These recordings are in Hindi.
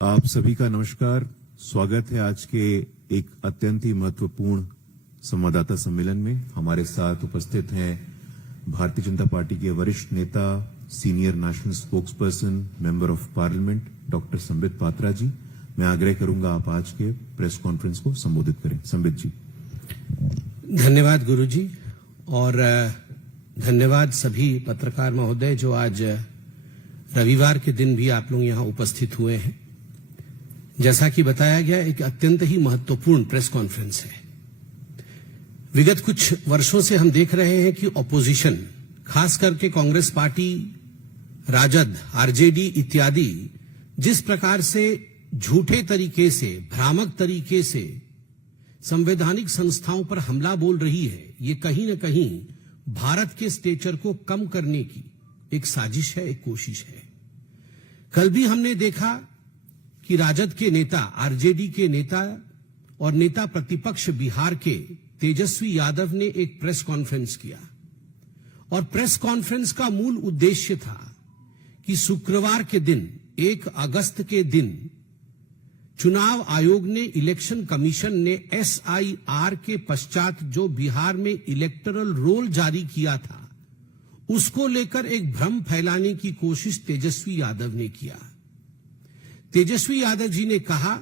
आप सभी का नमस्कार। स्वागत है आज के एक अत्यंत ही महत्वपूर्ण संवाददाता सम्मेलन में। हमारे साथ उपस्थित हैं भारतीय जनता पार्टी के वरिष्ठ नेता, senior national spokesperson, member of parliament doctor Sambit Patra ji. मैं आग्रह करूंगा आप आज के प्रेस कॉन्फ्रेंस को संबोधित करें। संबित जी। धन्यवाद गुरुजी, और धन्यवाद सभी पत्रकार महोदय जो आज रविवार के दिन भी आप लोग यहां उपस्थित हुए हैं। जैसा कि बताया गया, एक अत्यंत ही महत्वपूर्ण प्रेस कॉन्फ्रेंस है। विगत कुछ वर्षों से हम देख रहे हैं कि ऑपोजिशन, खास करके कांग्रेस पार्टी, राजद, आरजेडी इत्यादि जिस प्रकार से झूठे तरीके से, भ्रामक तरीके से संवैधानिक संस्थाओं पर हमला बोल रही है, ये कहीं न कहीं भारत के स्टेचर को कम करने की एक साजिश है, एक कोशिश है। कल भी हमने देखा कि राजद के नेता, आरजेडी के नेता और नेता प्रतिपक्ष बिहार के तेजस्वी यादव ने एक प्रेस कॉन्फ्रेंस किया, और प्रेस कॉन्फ्रेंस का मूल उद्देश्य था कि शुक्रवार के दिन, 1 अगस्त के दिन, चुनाव आयोग ने, इलेक्शन कमीशन ने SIR के पश्चात जो बिहार में इलेक्टोरल रोल जारी किया था, उसको लेकर एक भ्रम फैलाने की कोशिश तेजस्वी यादव ने किया। तेजस्वी यादव जी ने कहा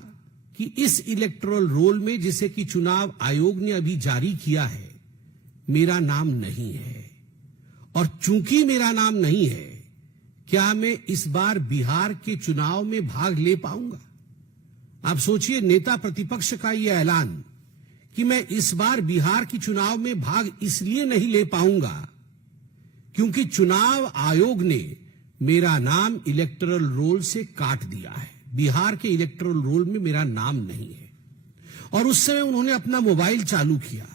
कि इस इलेक्टोरल रोल में, जिसे कि चुनाव आयोग ने अभी जारी किया है, मेरा नाम नहीं है, और चूंकि मेरा नाम नहीं है, क्या मैं इस बार बिहार के चुनाव में भाग ले पाऊंगा? आप सोचिए, नेता प्रतिपक्ष का यह ऐलान कि मैं इस बार बिहार की चुनाव में भाग इसलिए नहीं ले पाऊंगा क्योंकि चुनाव आयोग ने मेरा नाम इलेक्टोरल रोल से काट दिया है, बिहार के इलेक्टोरल रोल में मेरा नाम नहीं है। और उस समय उन्होंने अपना मोबाइल चालू किया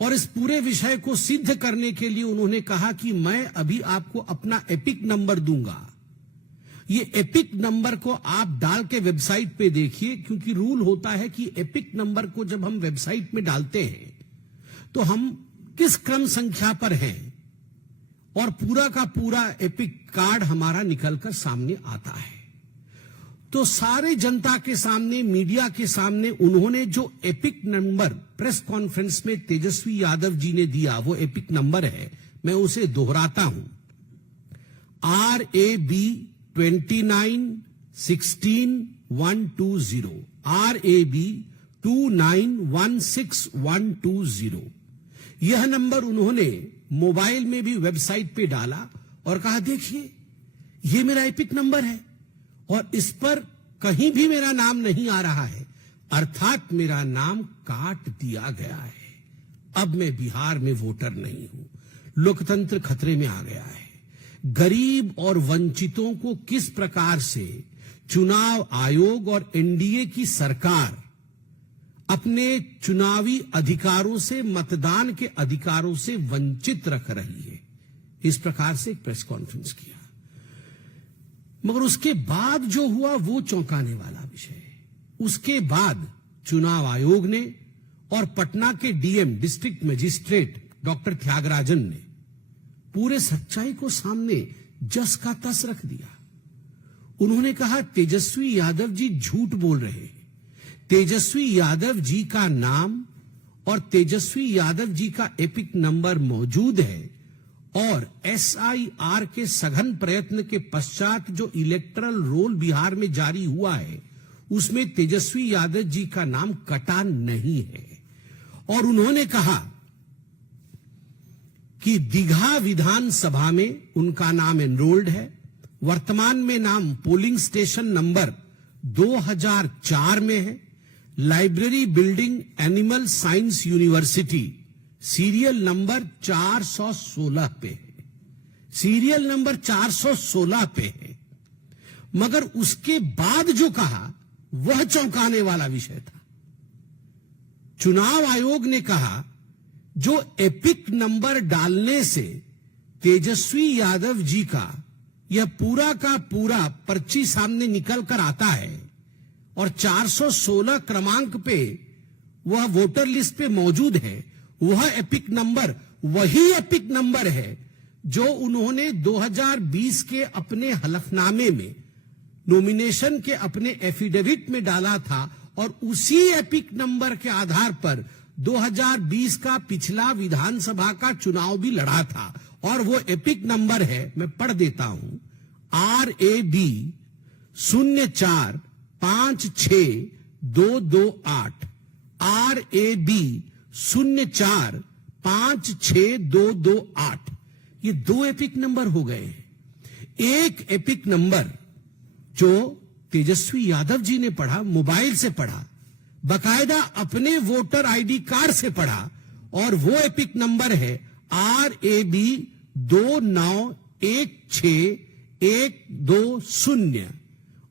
और इस पूरे विषय को सिद्ध करने के लिए उन्होंने कहा कि मैं अभी आपको अपना एपिक नंबर दूंगा। ये एपिक नंबर को आप डाल के वेबसाइट पे देखिए, क्योंकि रूल होता है कि एपिक नंबर को जब हम वेबसाइट में डालते हैं तो हम किस क्रम संख्या पर हैं, और पूरा का पूरा एपिक कार्ड हमारा निकलकर सामने आता है। तो सारे जनता के सामने, मीडिया के सामने उन्होंने जो एपिक नंबर प्रेस कॉन्फ्रेंस में तेजस्वी यादव जी ने दिया, वो एपिक नंबर है, मैं उसे दोहराता हूं, RAB 2916120, RAB 2916120। यह नंबर उन्होंने मोबाइल में भी वेबसाइट पे डाला और कहा, देखिए ये मेरा एपिक नंबर है और इस पर कहीं भी मेरा नाम नहीं आ रहा है, अर्थात मेरा नाम काट दिया गया है। अब मैं बिहार में वोटर नहीं हूं। लोकतंत्र खतरे में आ गया है। गरीब और वंचितों को किस प्रकार से चुनाव आयोग और NDA की सरकार अपने चुनावी अधिकारों से, मतदान के अधिकारों से वंचित रख रही है, इस प्रकार से एक प्रेस कॉन्फ्रेंस किया। मगर उसके बाद जो हुआ वो चौंकाने वाला विषय है। उसके बाद चुनाव आयोग ने और पटना के DM, district magistrate doctor Tyagarajan ने पूरे सच्चाई को सामने जस का तस रख दिया। उन्होंने कहा, तेजस्वी यादव जी झूठ बोल रहे हैं। तेजस्वी यादव जी का नाम और तेजस्वी यादव जी का एपिक नंबर मौजूद है, और SIR के सघन प्रयत्न के पश्चात जो इलेक्टोरल रोल बिहार में जारी हुआ है, उसमें तेजस्वी यादव जी का नाम कटा नहीं है। और उन्होंने कहा कि दीघा विधानसभा में उनका नाम एनरोल्ड है, वर्तमान में नाम पोलिंग स्टेशन नंबर 2004 में है, library building, animal science university, serial number 416 पे है, सीरियल नंबर 416 पे है। मगर उसके बाद जो कहा वह चौंकाने वाला विषय था। चुनाव आयोग ने कहा, जो एपिक नंबर डालने से तेजस्वी यादव जी का यह पूरा का पूरा पर्ची सामने निकल कर आता है और 416 क्रमांक पे वह वोटर लिस्ट पे मौजूद है, वह एपिक नंबर वही एपिक नंबर है जो उन्होंने 2020 के अपने हलफनामे में नॉमिनेशन के अपने एफिडेविट में डाला था और उसी एपिक नंबर के आधार पर 2020 का पिछला विधानसभा का चुनाव भी लड़ा था। और वो एपिक नंबर है, मैं पढ़ देता हूं, RAB 0456228, RAB 0456228। ये 2 एपिक नंबर हो गए हैं। एक एपिक नंबर जो तेजस्वी यादव जी ने पढ़ा, मोबाइल से पढ़ा, बकायदा अपने वोटर आईडी कार्ड से पढ़ा, और वो एपिक नंबर है RAB 2916120।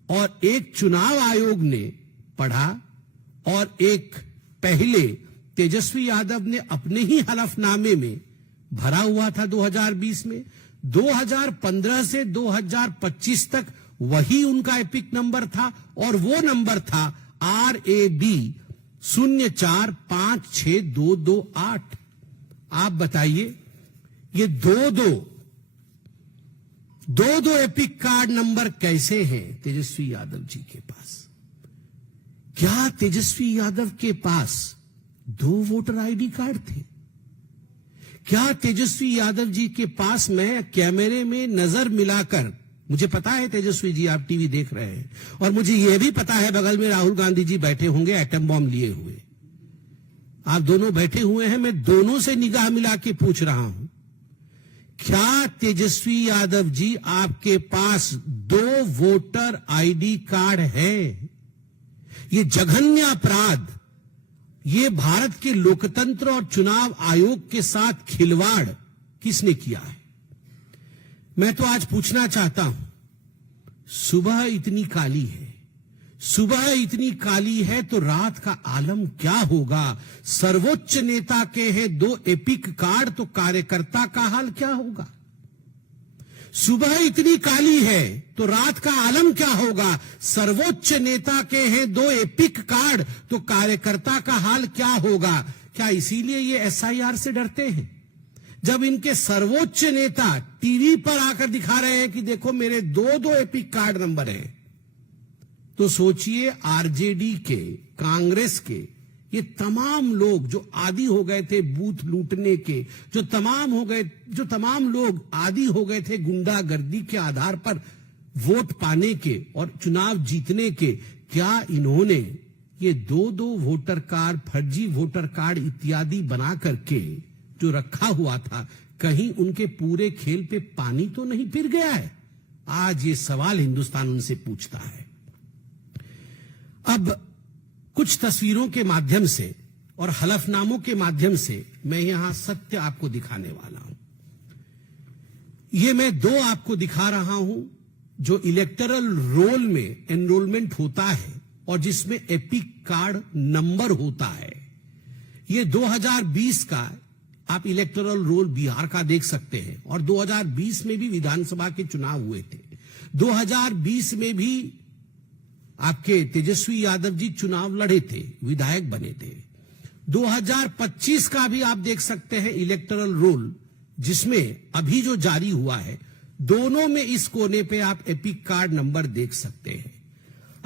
और एक चुनाव आयोग ने पढ़ा और एक पहले तेजस्वी यादव ने अपने ही हलफनामे में भरा हुआ था 2020 में। 2015 से 2025 तक वही उनका एपिक नंबर था और वो नंबर था RAB 0456228। आप बताइए, ये दो एपिक कार्ड नंबर कैसे हैं तेजस्वी यादव जी के पास? क्या तेजस्वी यादव के पास 2 वोटर आईडी कार्ड थे? क्या तेजस्वी यादव जी के पास, मैं कैमरे में नजर मिलाकर, मुझे पता है तेजस्वी जी आप टीवी देख रहे हैं, और मुझे यह भी पता है बगल में राहुल गांधी जी बैठे होंगे एटम बॉम्ब लिए हुए, आप दोनों बैठे हुए हैं, मैं दोनों से निगाह मिला के पूछ रहा हूं, क्या तेजस्वी यादव जी आपके पास 2 वोटर आईडी कार्ड है? ये जघन्य अपराध, ये भारत के लोकतंत्र और चुनाव आयोग के साथ खिलवाड़ किसने किया है? मैं तो आज पूछना चाहता हूं, सुबह इतनी काली है, सुबह इतनी काली है तो रात का आलम क्या होगा? सर्वोच्च नेता के हैं 2 एपिक कार्ड तो कार्यकर्ता का हाल क्या होगा? सुबह इतनी काली है तो रात का आलम क्या होगा? सर्वोच्च नेता के हैं 2 एपिक कार्ड तो कार्यकर्ता का हाल क्या होगा? क्या इसीलिए ये SIR से डरते हैं? जब इनके सर्वोच्च नेता टीवी पर आकर दिखा रहे हैं कि देखो मेरे 2 एपिक कार्ड नंबर हैं, तो सोचिए आरजेडी के, कांग्रेस के ये तमाम लोग जो आदी हो गए थे बूथ लूटने के, जो तमाम लोग आदी हो गए थे गुंडागर्दी के आधार पर वोट पाने के और चुनाव जीतने के, क्या इन्होंने ये 2 वोटर कार्ड, फर्जी वोटर कार्ड इत्यादि बना करके जो रखा हुआ था, कहीं उनके पूरे खेल पे पानी तो नहीं फिर गया है? आज ये सवाल हिंदुस्तान उनसे पूछता है। अब कुछ तस्वीरों के माध्यम से और हलफनामों के माध्यम से मैं यहां सत्य आपको दिखाने वाला हूं। ये मैं 2 आपको दिखा रहा हूं जो इलेक्टरल रोल में एनरोलमेंट होता है और जिसमें एपिक कार्ड नंबर होता है। ये 2020 का आप इलेक्टोरल रोल बिहार का देख सकते हैं, और 2020 में भी विधानसभा के चुनाव हुए थे। 2020 में भी आपके तेजस्वी यादव जी चुनाव लड़े थे, विधायक बने थे। 2025 का भी आप देख सकते हैं इलेक्टोरल रोल, जिसमें अभी जो जारी हुआ है, दोनों में इस कोने पे आप एपिक कार्ड नंबर देख सकते हैं।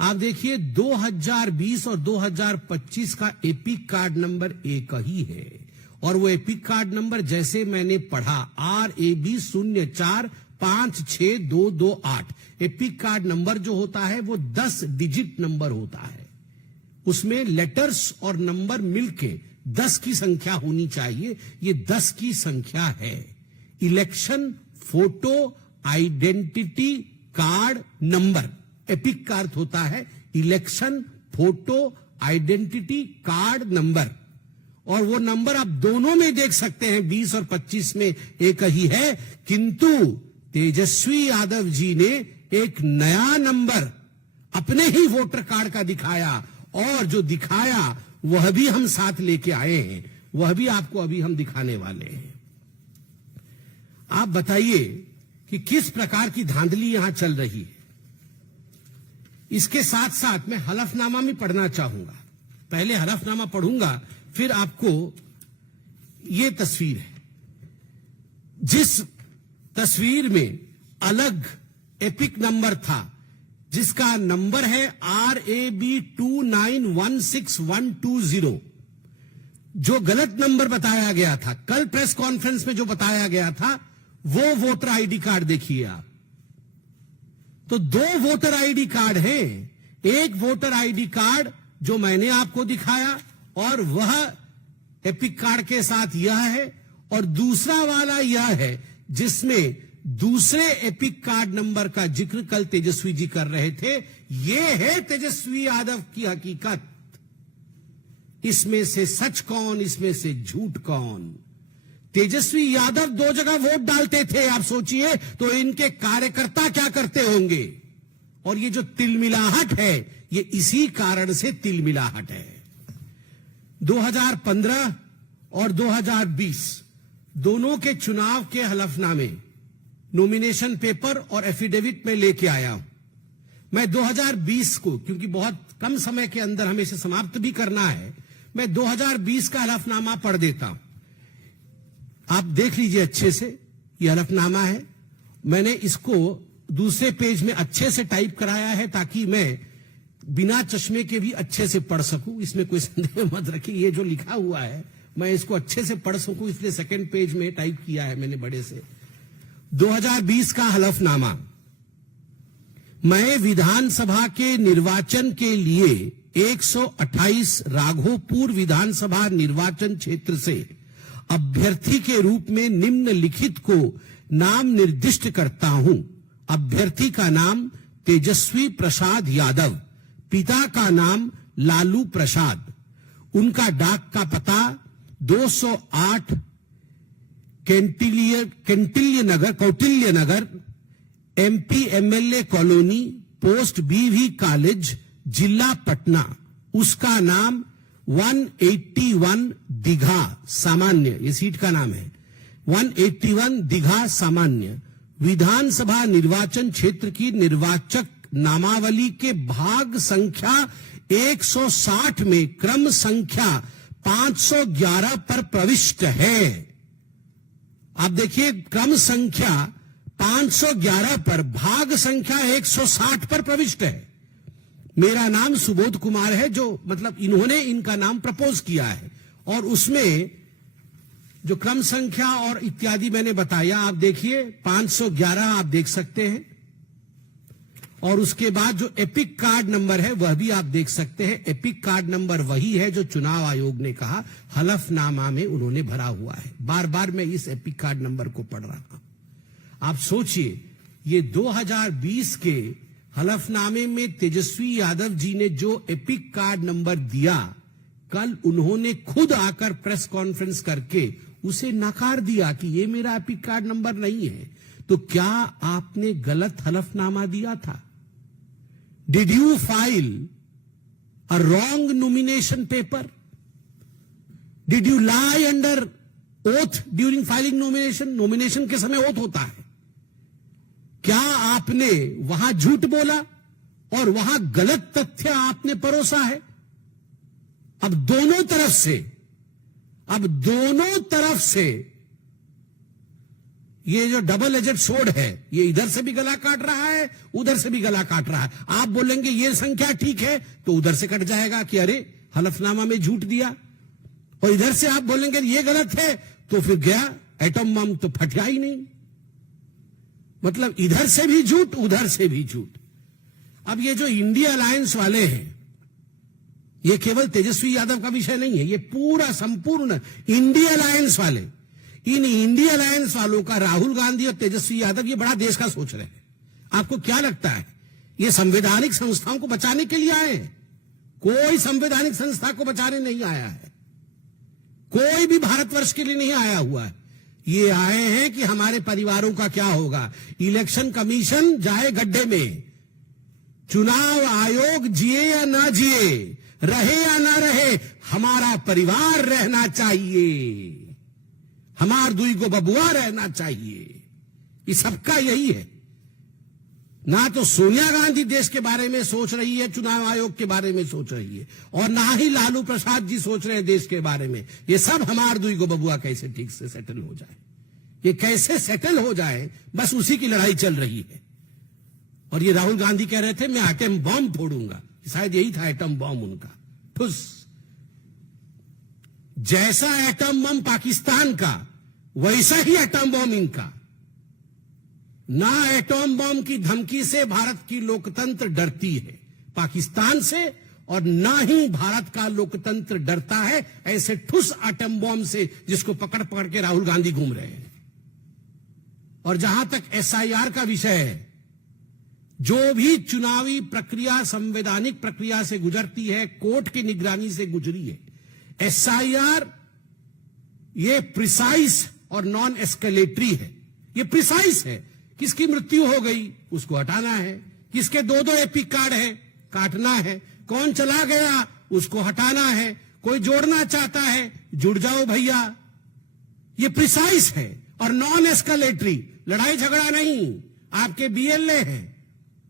आप देखिए 2020 और 2025 का एपिक कार्ड नंबर एक ही है, और वो एपिक कार्ड नंबर जैसे मैंने पढ़ा RAB 0456228। एपिक कार्ड नंबर जो होता है वो 10 डिजिट नंबर होता है, उसमें लेटर्स और नंबर मिलके 10 की संख्या होनी चाहिए। ये 10 की संख्या है। Election photo identity card number, epic का अर्थ होता है election photo identity card number, और वो नंबर आप दोनों में देख सकते हैं, 20 और 25 में एक ही है। किंतु तेजस्वी यादव जी ने एक नया नंबर अपने ही वोटर कार्ड का दिखाया, और जो दिखाया वह भी हम साथ लेके आए हैं, वह भी आपको अभी हम दिखाने वाले हैं। आप बताइए कि किस प्रकार की धांधली यहां चल रही है। इसके साथ साथ मैं हलफनामा भी पढ़ना चाहूंगा। पहले हलफनामा पढ़ूंगा, फिर आपको यह तस्वीर है, जिस तस्वीर में अलग एपिक नंबर था, जिसका नंबर है RAB29161120, जो गलत नंबर बताया गया था कल प्रेस कॉन्फ्रेंस में, जो बताया गया था वो वोटर आईडी कार्ड देखिए आप। तो 2 वोटर आईडी कार्ड हैं, एक वोटर आईडी कार्ड जो मैंने आपको दिखाया और वह एपिक कार्ड के साथ यह है, और दूसरा वाला यह है जिसमें दूसरे एपिक कार्ड नंबर का जिक्र कल तेजस्वी जी कर रहे थे। यह है तेजस्वी यादव की हकीकत। इसमें से सच कौन, इसमें से झूठ कौन? तेजस्वी यादव 2 जगह वोट डालते थे, आप सोचिए तो इनके कार्यकर्ता क्या करते होंगे। और ये जो तिलमिलाहट है, ये इसी कारण से तिलमिलाहट है। 2015 और 2020 दोनों के चुनाव के हलफनामे, नॉमिनेशन पेपर और एफिडेविट में लेके आया हूं। मैं 2020 को, क्योंकि बहुत कम समय के अंदर हमें इसे समाप्त भी करना है, मैं 2020 का हलफनामा पढ़ देता हूं। आप देख लीजिए अच्छे से, यह हलफनामा है। मैंने इसको दूसरे पेज में अच्छे से टाइप कराया है ताकि मैं बिना चश्मे के भी अच्छे से पढ़ सकूं, इसमें कोई संदेह मत रखिए। ये जो लिखा हुआ है मैं इसको अच्छे से पढ़ सकूं, इसलिए सेकंड पेज में टाइप किया है मैंने बड़े से। 2020 का हलफनामा। मैं विधानसभा के निर्वाचन के लिए 128 राघोपुर विधानसभा निर्वाचन क्षेत्र से अभ्यर्थी के रूप में निम्नलिखित को नाम निर्दिष्ट करता हूं। अभ्यर्थी का नाम तेजस्वी प्रसाद यादव, पिता का नाम लालू प्रसाद, उनका डाक का पता 208 कौटिल्य नगर, MP MLA colony, post BV college, जिला पटना। उसका नाम 181 दीघा सामान्य, ये सीट का नाम है, 181 दीघा सामान्य। विधानसभा निर्वाचन क्षेत्र की निर्वाचक नामावली के भाग संख्या 160 में क्रम संख्या 511 पर प्रविष्ट है। आप देखिए, क्रम संख्या 511 पर भाग संख्या 160 पर प्रविष्ट है। मेरा नाम सुबोध कुमार है, जो मतलब इन्होंने इनका नाम प्रपोज किया है, और उसमें जो क्रम संख्या और इत्यादि मैंने बताया, आप देखिए 511 आप देख सकते हैं, और उसके बाद जो एपिक कार्ड नंबर है वह भी आप देख सकते हैं। एपिक कार्ड नंबर वही है जो चुनाव आयोग ने कहा हलफनामा में उन्होंने भरा हुआ है। बार बार मैं इस एपिक कार्ड नंबर को पढ़ रहा हूं। आप सोचिए, ये 2020 के हलफनामे में तेजस्वी यादव जी ने जो एपिक कार्ड नंबर दिया, कल उन्होंने खुद आकर प्रेस कॉन्फ्रेंस करके उसे नकार दिया कि ये मेरा एपिक कार्ड नंबर नहीं है। तो क्या आपने गलत हलफनामा दिया था? Did you file a wrong nomination paper? Did you lie under oath during filing nomination? Nomination के समय ओथ होता है। क्या आपने वहां झूठ बोला और वहां गलत तथ्य आपने परोसा है? अब दोनों तरफ से ये जो डबल एजेड सोड है, ये इधर से भी गला काट रहा है, उधर से भी गला काट रहा है। आप बोलेंगे ये संख्या ठीक है तो उधर से कट जाएगा कि अरे हलफनामा में झूठ दिया, और इधर से आप बोलेंगे ये गलत है तो फिर गया एटम बम तो फटा ही नहीं। मतलब इधर से भी झूठ, उधर से भी झूठ। अब ये जो इंडिया अलायंस वाले हैं, ये केवल तेजस्वी यादव का विषय नहीं है, ये पूरा संपूर्ण इंडिया अलायंस वाले, इन इंडिया अलायंस वालों का राहुल गांधी और तेजस्वी यादव ये बड़ा देश का सोच रहे हैं। आपको क्या लगता है ये संवैधानिक संस्थाओं को बचाने के लिए आए हैं? कोई संवैधानिक संस्था को बचाने नहीं आया है, कोई भी भारतवर्ष के लिए नहीं आया हुआ है। ये आए हैं कि हमारे परिवारों का क्या होगा। इलेक्शन कमीशन जाए गड्ढे में, चुनाव आयोग जिए या ना जिए, रहे या ना रहे, हमारा परिवार रहना चाहिए, हमार दुई को बबुआ रहना चाहिए। ये सबका यही है। ना तो सोनिया गांधी देश के बारे में सोच रही है, चुनाव आयोग के बारे में सोच रही है, और ना ही लालू प्रसाद जी सोच रहे हैं देश के बारे में। ये सब हमार दुई को बबुआ कैसे ठीक से सेटल हो जाए, ये कैसे सेटल हो जाए, बस उसी की लड़ाई चल रही है। और ये राहुल गांधी कह रहे थे मैं एटम बॉम्ब फोड़ूंगा, शायद यही था एटम बॉम्ब उनका, ठुस। जैसा एटम बम पाकिस्तान का वैसा ही एटम बम इनका। ना एटम बम की धमकी से भारत की लोकतंत्र डरती है पाकिस्तान से, और ना ही भारत का लोकतंत्र डरता है ऐसे ठुस एटम बम से जिसको पकड़ पकड़ के राहुल गांधी घूम रहे हैं। और जहां तक एसआईआर का विषय है, जो भी चुनावी प्रक्रिया संवैधानिक प्रक्रिया से गुजरती है, कोर्ट की निगरानी से गुजरी है। एसआईआर ये प्रिसाइज और नॉन एस्केलेटरी है। ये प्रिसाइज है, किसकी मृत्यु हो गई उसको हटाना है, किसके दो दो एपिक कार्ड है काटना है, कौन चला गया उसको हटाना है, कोई जोड़ना चाहता है जुड़ जाओ भैया। ये प्रिसाइज है और नॉन एस्केलेटरी, लड़ाई झगड़ा नहीं। आपके बीएलए हैं,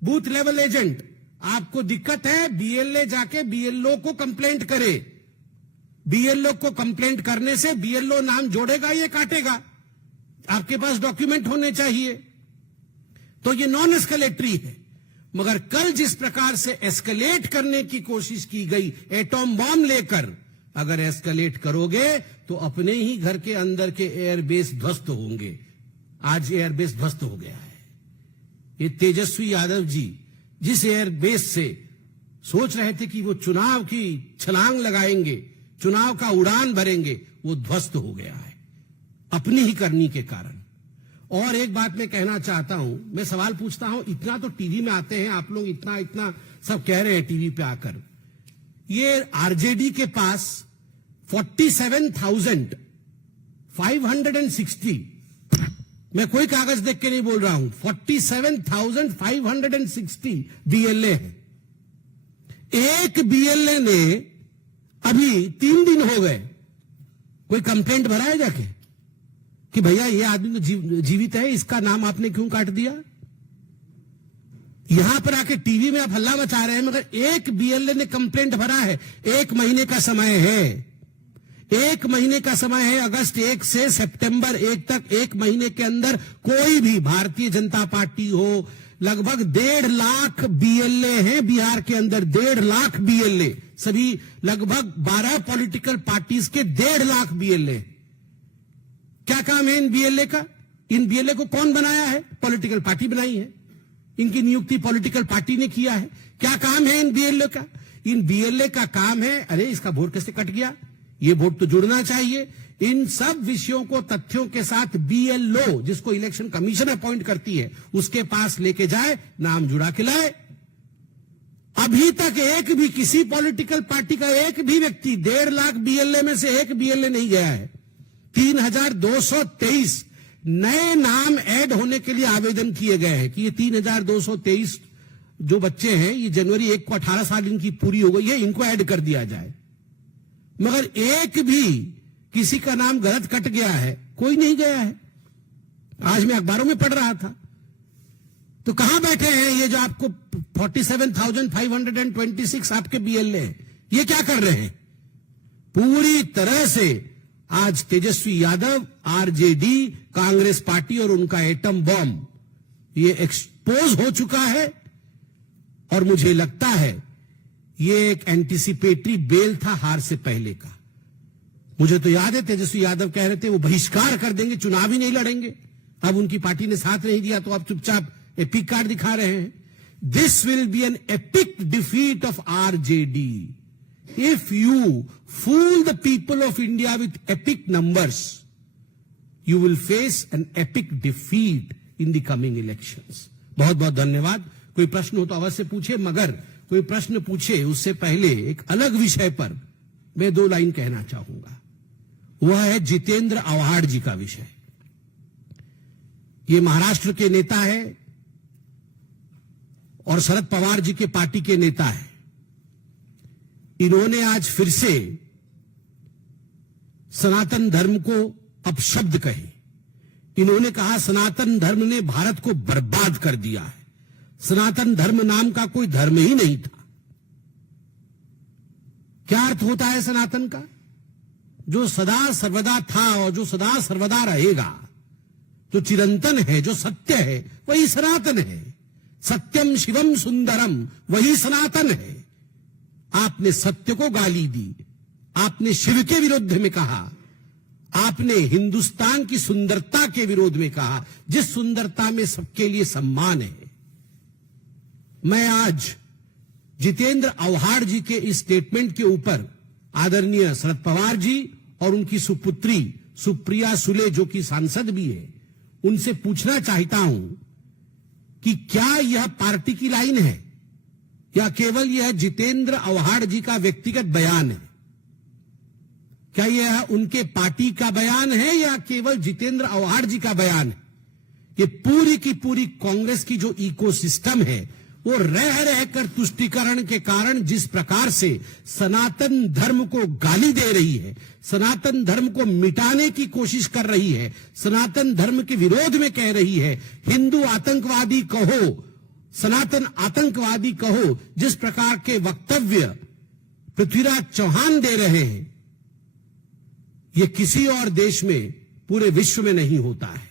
बूथ लेवल एजेंट, आपको दिक्कत है बीएलए जाके बीएलओ को कंप्लेंट करे। बीएलओ को कंप्लेंट करने से बीएलओ नाम जोड़ेगा ये काटेगा, आपके पास डॉक्यूमेंट होने चाहिए। तो ये नॉन एस्केलेटरी है। मगर कल जिस प्रकार से एस्केलेट करने की कोशिश की गई एटॉम बॉम्ब लेकर, अगर एस्केलेट करोगे तो अपने ही घर के अंदर के एयरबेस ध्वस्त होंगे। आज एयरबेस ध्वस्त हो गया है। ये तेजस्वी यादव जी जिस एयरबेस से सोच रहे थे कि वो चुनाव की छलांग लगाएंगे, चुनाव का उड़ान भरेंगे, वो ध्वस्त हो गया है अपनी ही करनी के कारण। और एक बात मैं कहना चाहता हूं, मैं सवाल पूछता हूं, इतना तो टीवी में आते हैं आप लोग, इतना इतना सब कह रहे हैं टीवी पे आकर, ये आरजेडी के पास 47,560, मैं कोई कागज देख के नहीं बोल रहा हूं, 47,560 बीएलए है। एक बीएलए ने अभी 3 दिन हो गए कोई कंप्लेंट भरा है जाके कि भैया ये आदमी तो जीवित है, इसका नाम आपने क्यों काट दिया? यहां पर आके टीवी में आप हल्ला मचा रहे हैं, मगर एक बीएलए ने कंप्लेंट भरा है। 1 महीने का समय है, 1 महीने का समय है। अगस्त 1 से सितंबर 1 तक 1 महीने के अंदर कोई भी भारतीय जनता पार्टी हो, लगभग 1.5 लाख बीएलए हैं बिहार के अंदर, 1.5 लाख बीएलए, सभी लगभग 12 पॉलिटिकल पार्टीज के 1.5 लाख बीएलए। क्या काम है इन बीएलए का? इन बीएलए को कौन बनाया है? पॉलिटिकल पार्टी बनाई है, इनकी नियुक्ति पॉलिटिकल पार्टी ने किया है। क्या काम है इन बीएलए का? इन बीएलए का काम है, अरे इसका वोट कैसे कट गया, ये वोट तो जुड़ना चाहिए। इन सब विषयों को तथ्यों के साथ बीएलओ, जिसको इलेक्शन कमीशन अपॉइंट करती है, उसके पास लेके जाए, नाम जुड़ा के लाए। अभी तक एक भी किसी पॉलिटिकल पार्टी का एक भी व्यक्ति 1.5 लाख बीएलए में से एक बीएलए नहीं गया है। 3,223 नए नाम ऐड होने के लिए आवेदन किए गए हैं कि ये 3,223 जो बच्चे हैं, ये जनवरी 1 को 18 साल इनकी पूरी हो गई है, इनको ऐड कर दिया जाए। मगर एक भी किसी का नाम गलत कट गया है, कोई नहीं गया है। आज मैं अखबारों में पढ़ रहा था। तो कहां बैठे हैं ये जो आपको 47,526 आपके बीएलए, ये क्या कर रहे हैं? पूरी तरह से आज तेजस्वी यादव, आरजेडी, कांग्रेस पार्टी और उनका एटम बॉम्ब ये एक्सपोज हो चुका है। और मुझे लगता है ये एक एंटीसिपेटरी बेल था हार से पहले का। मुझे तो याद है तेजस्वी यादव कह रहे थे वो बहिष्कार कर देंगे, चुनाव ही नहीं लड़ेंगे। अब उनकी पार्टी ने साथ नहीं दिया तो अब चुपचाप एपिक कार्ड दिखा रहे हैं। This will be an epic defeat of RJD. If you fool the people of India with epic numbers, you will face an epic defeat in the coming elections. बहुत बहुत धन्यवाद। कोई प्रश्न हो तो अवश्य पूछे, मगर कोई प्रश्न पूछे उससे पहले एक अलग विषय पर मैं 2 लाइन कहना चाहूंगा। वह है जितेंद्र आव्हाड जी का विषय। ये महाराष्ट्र के नेता है और शरद पवार जी के पार्टी के नेता है। इन्होंने आज फिर से सनातन धर्म को अपशब्द कहे। इन्होंने कहा सनातन धर्म ने भारत को बर्बाद कर दिया है, सनातन धर्म नाम का कोई धर्म ही नहीं था। क्या अर्थ होता है सनातन का? जो सदा सर्वदा था और जो सदा सर्वदा रहेगा, जो चिरंतन है, जो सत्य है, वही सनातन है। सत्यम शिवम सुंदरम वही सनातन है। आपने सत्य को गाली दी, आपने शिव के विरुद्ध में कहा, आपने हिंदुस्तान की सुंदरता के विरोध में कहा, जिस सुंदरता में सबके लिए सम्मान है। मैं आज जितेंद्र आव्हाड जी के इस स्टेटमेंट के ऊपर आदरणीय शरद पवार जी और उनकी सुपुत्री सुप्रिया सुले, जो कि सांसद भी है, उनसे पूछना चाहता हूं कि क्या यह पार्टी की लाइन है या केवल यह जितेंद्र आव्हाड जी का व्यक्तिगत बयान है? क्या यह उनके पार्टी का बयान है या केवल जितेंद्र आव्हाड जी का बयान है? ये पूरी की पूरी कांग्रेस की जो इकोसिस्टम है, वो रह रहकर तुष्टीकरण के कारण जिस प्रकार से सनातन धर्म को गाली दे रही है, सनातन धर्म को मिटाने की कोशिश कर रही है, सनातन धर्म के विरोध में कह रही है, हिंदू आतंकवादी कहो, सनातन आतंकवादी कहो, जिस प्रकार के वक्तव्य पृथ्वीराज चौहान दे रहे हैं, ये किसी और देश में, पूरे विश्व में नहीं होता है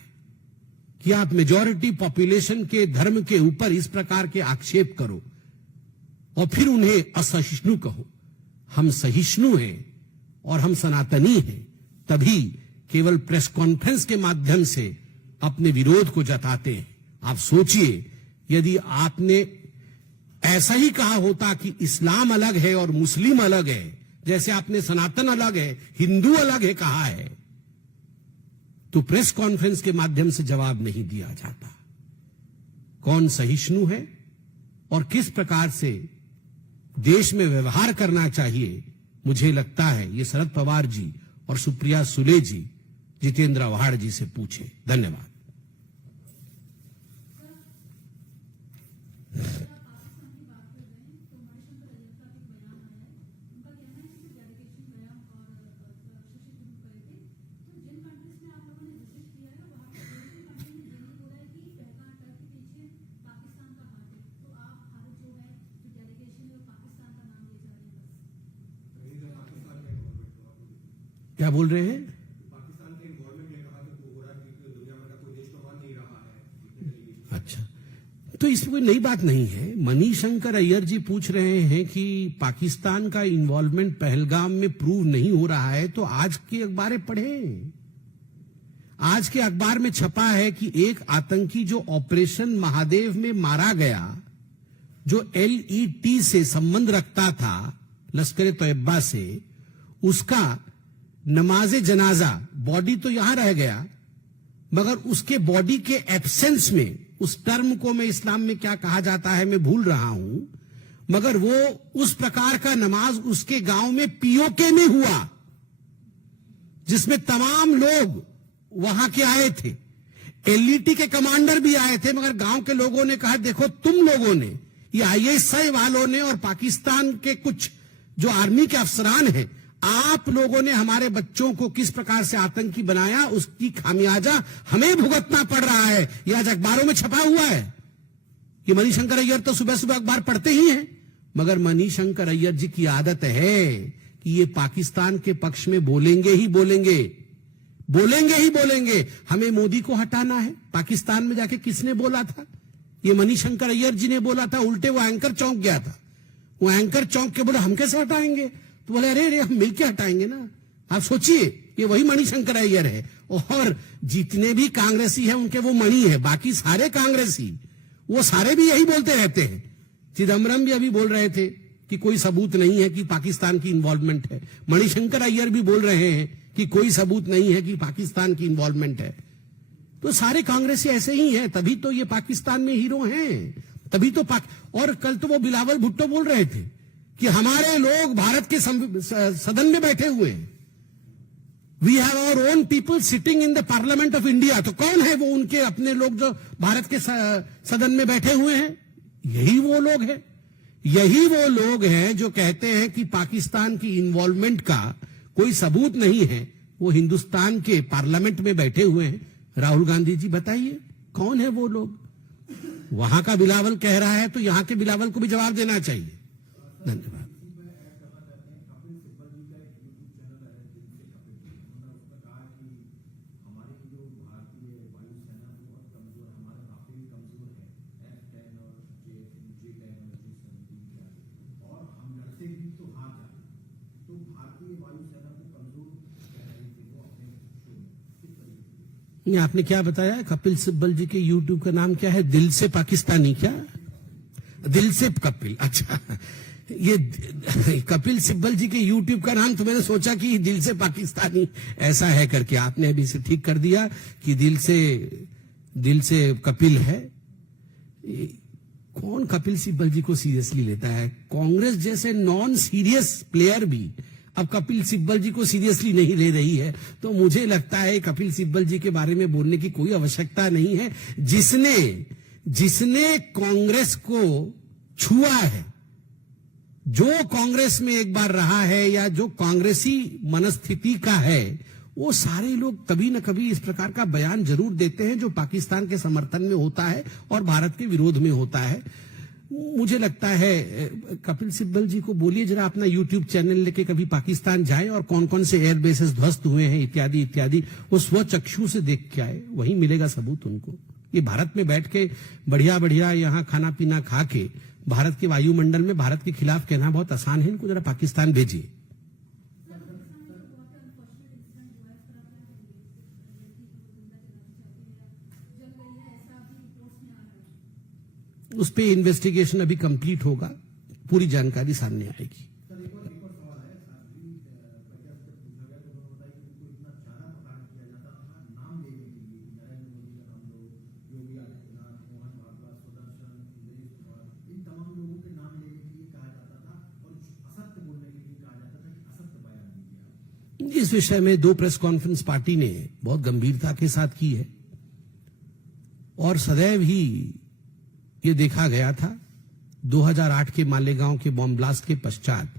कि आप मेजॉरिटी पॉपुलेशन के धर्म के ऊपर इस प्रकार के आक्षेप करो और फिर उन्हें असहिष्णु कहो। हम सहिष्णु हैं और हम सनातनी हैं, तभी केवल प्रेस कॉन्फ्रेंस के माध्यम से अपने विरोध को जताते हैं। आप सोचिए, यदि आपने ऐसा ही कहा होता कि इस्लाम अलग है और मुस्लिम अलग है, जैसे आपने सनातन अलग है, हिंदू अलग है कहा है, तो प्रेस कॉन्फ्रेंस के माध्यम से जवाब नहीं दिया जाता। कौन सहिष्णु है और किस प्रकार से देश में व्यवहार करना चाहिए, मुझे लगता है ये शरद पवार जी और सुप्रिया सुले जी जितेंद्र आव्हाड जी से पूछे। धन्यवाद। क्या बोल रहे हैं? पाकिस्तान के गवर्नमेंट ने कहा कि हो रहा है कि दुनिया भर का कोई देश तो बन नहीं रहा है। अच्छा, तो इसमें कोई नई बात नहीं है। मणिशंकर अय्यर जी पूछ रहे हैं कि पाकिस्तान का इन्वॉल्वमेंट पहलगाम में प्रूव नहीं हो रहा है, तो आज के अखबारें पढ़ें। आज के अखबार में छपा है कि एक आतंकी जो ऑपरेशन महादेव में मारा गया, जो LET से संबंध रखता था, लश्कर तैयबा से, उसका नमाजे जनाजा, बॉडी तो यहां रह गया, मगर उसके बॉडी के एब्सेंस में, उस टर्म को मैं इस्लाम में क्या कहा जाता है मैं भूल रहा हूं, मगर वो उस प्रकार का नमाज उसके गांव में POK में हुआ, जिसमें तमाम लोग वहां के आए थे, LET के कमांडर भी आए थे, मगर गांव के लोगों ने कहा देखो तुम लोगों ने, ये ISI वालों ने और पाकिस्तान के कुछ जो आर्मी के अफसरान हैं, आप लोगों ने हमारे बच्चों को किस प्रकार से आतंकी बनाया, उसकी खामियाजा हमें भुगतना पड़ रहा है। यह आज अखबारों में छपा हुआ है। कि मणिशंकर अय्यर तो सुबह सुबह अखबार पढ़ते ही हैं, मगर मणिशंकर अय्यर जी की आदत है कि ये पाकिस्तान के पक्ष में बोलेंगे ही बोलेंगे, बोलेंगे ही बोलेंगे। हमें मोदी को हटाना है। पाकिस्तान में जाके किसने बोला था? ये मणिशंकर अय्यर जी ने बोला था। उल्टे वो एंकर चौक गया था, वो एंकर चौक के बोले हम कैसे हटाएंगे, तो बोले अरे अरे हम मिलके हटाएंगे ना। आप सोचिए, ये वही मणिशंकर अय्यर है, और जितने भी कांग्रेसी हैं उनके वो मणि है, बाकी सारे कांग्रेसी वो सारे भी यही बोलते रहते हैं। चिदम्बरम भी अभी बोल रहे थे कि कोई सबूत नहीं है कि पाकिस्तान की इन्वॉल्वमेंट है। मणिशंकर अय्यर भी बोल रहे हैं कि कोई सबूत नहीं है कि पाकिस्तान की इन्वॉल्वमेंट है। तो सारे कांग्रेसी ऐसे ही हैं, तभी तो ये पाकिस्तान में हीरो हैं, तभी तो और कल तो वो बिलावल भुट्टो बोल रहे थे कि हमारे लोग भारत के सदन में बैठे हुए हैं, we have our own people sitting in the parliament of India. तो कौन है वो उनके अपने लोग जो भारत के सदन में बैठे हुए हैं? यही वो लोग हैं, यही वो लोग हैं जो कहते हैं कि पाकिस्तान की इन्वॉल्वमेंट का कोई सबूत नहीं है। वो हिंदुस्तान के पार्लियामेंट में बैठे हुए हैं। राहुल गांधी जी बताइए कौन है वो लोग? वहां का बिलावल कह रहा है तो यहां के बिलावल को भी जवाब देना चाहिए। धन्यवाद। नहीं, आपने क्या बताया? कपिल सिब्बल जी के यूट्यूब का नाम क्या है? दिल से पाकिस्तानी क्या? दिल से कपिल, अच्छा। ये कपिल सिब्बल जी के यूट्यूब का नाम तो मैंने सोचा कि दिल से पाकिस्तानी ऐसा है करके। आपने अभी से ठीक कर दिया कि दिल से कपिल है। कौन कपिल सिब्बल जी को सीरियसली लेता है? कांग्रेस जैसे नॉन सीरियस प्लेयर भी अब कपिल सिब्बल जी को सीरियसली नहीं ले रही है, तो मुझे लगता है कपिल सिब्बल जी के बारे में बोलने की कोई आवश्यकता नहीं है। जिसने कांग्रेस को छुआ है, जो कांग्रेस में एक बार रहा है या जो कांग्रेसी मनस्थिति का है, वो सारे लोग कभी न कभी इस प्रकार का बयान जरूर देते हैं जो पाकिस्तान के समर्थन में होता है और भारत के विरोध में होता है। मुझे लगता है कपिल सिब्बल जी को बोलिए जरा अपना यूट्यूब चैनल लेके कभी पाकिस्तान जाए और कौन कौन से एयर बेसेस ध्वस्त हुए हैं इत्यादि इत्यादि, वो स्वचक्षु से देख के आए, वही मिलेगा सबूत उनको। ये भारत में बैठ के बढ़िया बढ़िया यहाँ खाना पीना खा के भारत के वायुमंडल में भारत के खिलाफ कहना बहुत आसान है। इनको जरा पाकिस्तान भेजिए। उस पे इन्वेस्टिगेशन अभी कंप्लीट होगा, पूरी जानकारी सामने आएगी। इस विषय में 2 प्रेस कॉन्फ्रेंस पार्टी ने बहुत गंभीरता के साथ की है और सदैव ही ये देखा गया था 2008 के मालेगांव के बॉम्ब ब्लास्ट के पश्चात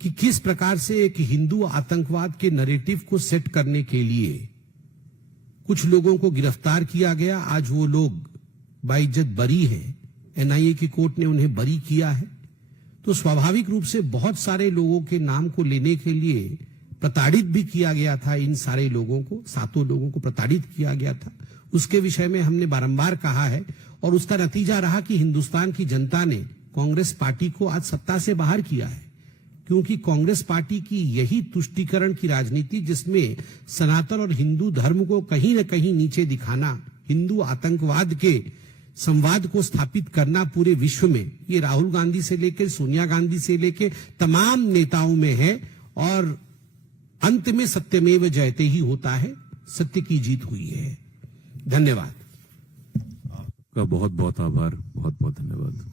कि किस प्रकार से एक हिंदू आतंकवाद के नैरेटिव को सेट करने के लिए कुछ लोगों को गिरफ्तार किया गया। आज वो लोग बाइज्जत बरी हैं, एनआईए की कोर्ट ने उन्हें बरी किया है। तो स्वाभाविक रूप से बहुत सारे लोगों के नाम को लेने के लिए प्रताड़ित भी किया गया था। इन सारे लोगों को, 7 लोगों को प्रताड़ित किया गया था। उसके विषय में हमने बारंबार कहा है और उसका नतीजा रहा कि हिंदुस्तान की जनता ने कांग्रेस पार्टी को आज सत्ता से बाहर किया है, क्योंकि कांग्रेस पार्टी की यही तुष्टीकरण की राजनीति, जिसमें सनातन और हिंदू धर्म को कहीं न कहीं नीचे दिखाना, हिंदू आतंकवाद के संवाद को स्थापित करना पूरे विश्व में, ये राहुल गांधी से लेकर सोनिया गांधी से लेकर तमाम नेताओं में है। और अंत में सत्यमेव जयते ही होता है, सत्य की जीत हुई है। धन्यवाद। आपका बहुत बहुत आभार, बहुत बहुत धन्यवाद।